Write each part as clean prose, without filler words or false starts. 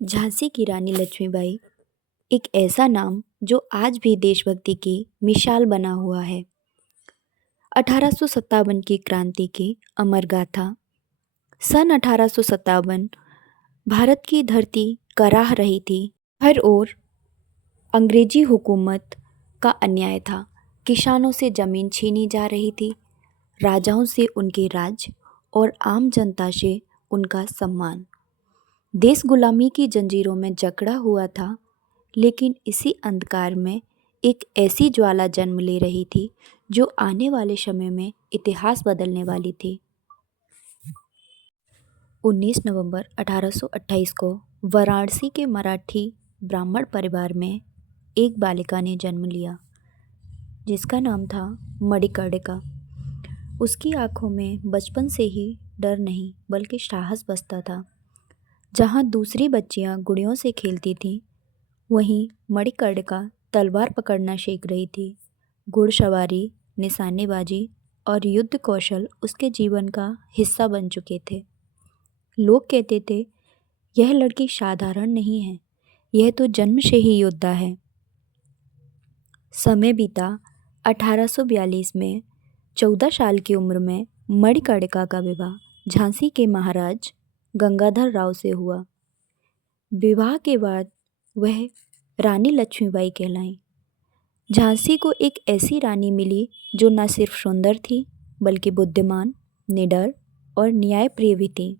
झांसी की रानी लक्ष्मीबाई एक ऐसा नाम जो आज भी देशभक्ति की मिसाल बना हुआ है। 1857 की क्रांति की अमर गाथा। सन 1857 भारत की धरती कराह रही थी। हर ओर अंग्रेजी हुकूमत का अन्याय था। किसानों से जमीन छीनी जा रही थी, राजाओं से उनके राज और आम जनता से उनका सम्मान। देश गुलामी की जंजीरों में जकड़ा हुआ था, लेकिन इसी अंधकार में एक ऐसी ज्वाला जन्म ले रही थी जो आने वाले समय में इतिहास बदलने वाली थी। 19 नवंबर 1828 को वाराणसी के मराठी ब्राह्मण परिवार में एक बालिका ने जन्म लिया, जिसका नाम था मणिकर्णिका। उसकी आंखों में बचपन से ही डर नहीं बल्कि साहस बसता था। जहाँ दूसरी बच्चियाँ गुड़ियों से खेलती थीं, वहीं मणिकर्णिका तलवार पकड़ना सीख रही थी। घुड़सवारी, निशानेबाजी और युद्ध कौशल उसके जीवन का हिस्सा बन चुके थे। लोग कहते थे, यह लड़की साधारण नहीं है, यह तो जन्म से ही योद्धा है। समय बीता। 1842 में 14 साल की उम्र में मणिकर्णिका का विवाह झांसी के महाराज गंगाधर राव से हुआ। विवाह के बाद वह रानी लक्ष्मीबाई कहलाईं। झांसी को एक ऐसी रानी मिली जो न सिर्फ सुंदर थी बल्कि बुद्धिमान, निडर और न्यायप्रिय भी थी।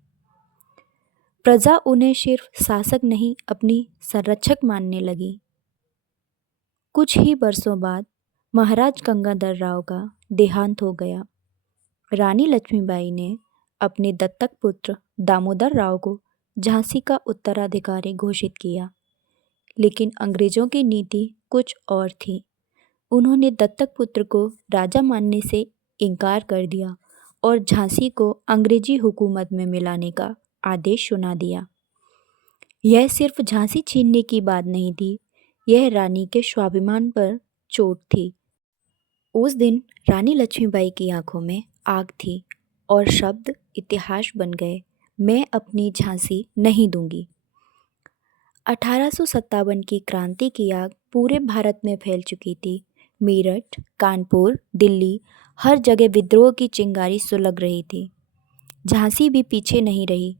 प्रजा उन्हें सिर्फ शासक नहीं, अपनी संरक्षक मानने लगी। कुछ ही वर्षों बाद महाराज गंगाधर राव का देहांत हो गया। रानी लक्ष्मीबाई ने अपने दत्तक पुत्र दामोदर राव को झांसी का उत्तराधिकारी घोषित किया, लेकिन अंग्रेजों की नीति कुछ और थी। उन्होंने दत्तक पुत्र को राजा मानने से इनकार कर दिया और झांसी को अंग्रेजी हुकूमत में मिलाने का आदेश सुना दिया। यह सिर्फ झांसी छीनने की बात नहीं थी, यह रानी के स्वाभिमान पर चोट थी। उस दिन रानी लक्ष्मीबाई की आंखों में आग थी और शब्द इतिहास बन गए, मैं अपनी झांसी नहीं दूंगी। 1857 की क्रांति की आग पूरे भारत में फैल चुकी थी। मेरठ, कानपुर, दिल्ली, हर जगह विद्रोह की चिंगारी सुलग रही थी। झांसी भी पीछे नहीं रही।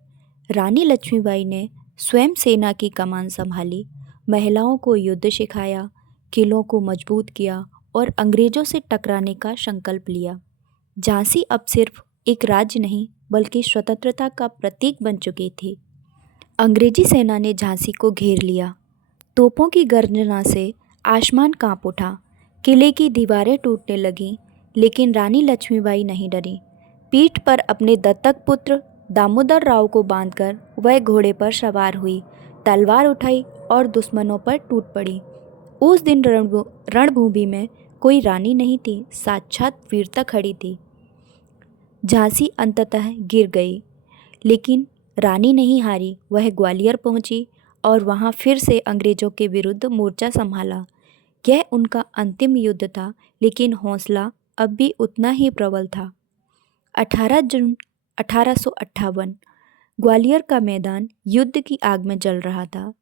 रानी लक्ष्मीबाई ने स्वयं सेना की कमान संभाली, महिलाओं को युद्ध सिखाया, किलों को मजबूत किया और अंग्रेजों से टकराने का संकल्प लिया। झांसी अब सिर्फ एक राज्य नहीं बल्कि स्वतंत्रता का प्रतीक बन चुकी थी। अंग्रेजी सेना ने झांसी को घेर लिया। तोपों की गर्जना से आसमान कांप उठा, किले की दीवारें टूटने लगीं, लेकिन रानी लक्ष्मीबाई नहीं डरी। पीठ पर अपने दत्तक पुत्र दामोदर राव को बांधकर वह घोड़े पर सवार हुई, तलवार उठाई और दुश्मनों पर टूट पड़ी। उस दिन रणभूमि में कोई रानी नहीं थी, साक्षात वीरता खड़ी थी। झांसी अंततः गिर गई, लेकिन रानी नहीं हारी। वह ग्वालियर पहुंची और वहां फिर से अंग्रेजों के विरुद्ध मोर्चा संभाला। यह उनका अंतिम युद्ध था, लेकिन हौसला अब भी उतना ही प्रबल था। 18 जून 1858 ग्वालियर का मैदान युद्ध की आग में जल रहा था।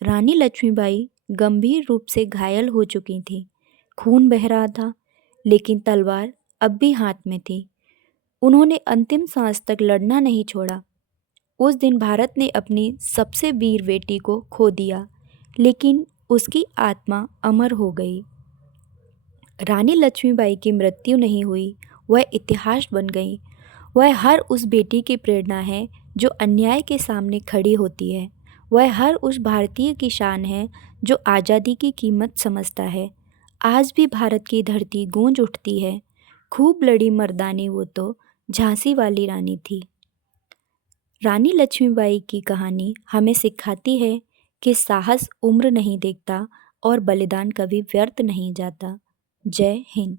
रानी लक्ष्मीबाई गंभीर रूप से घायल हो चुकी थी। खून बह रहा था, लेकिन तलवार अब भी हाथ में थी। उन्होंने अंतिम सांस तक लड़ना नहीं छोड़ा। उस दिन भारत ने अपनी सबसे वीर बेटी को खो दिया, लेकिन उसकी आत्मा अमर हो गई। रानी लक्ष्मीबाई की मृत्यु नहीं हुई, वह इतिहास बन गई। वह हर उस बेटी की प्रेरणा है जो अन्याय के सामने खड़ी होती है। वह हर उस भारतीय की शान है जो आज़ादी की कीमत समझता है। आज भी भारत की धरती गूंज उठती है। खूब लड़ी मर्दानी वो तो झांसी वाली रानी थी। रानी लक्ष्मीबाई की कहानी हमें सिखाती है कि साहस उम्र नहीं देखता और बलिदान कभी व्यर्थ नहीं जाता। जय हिंद।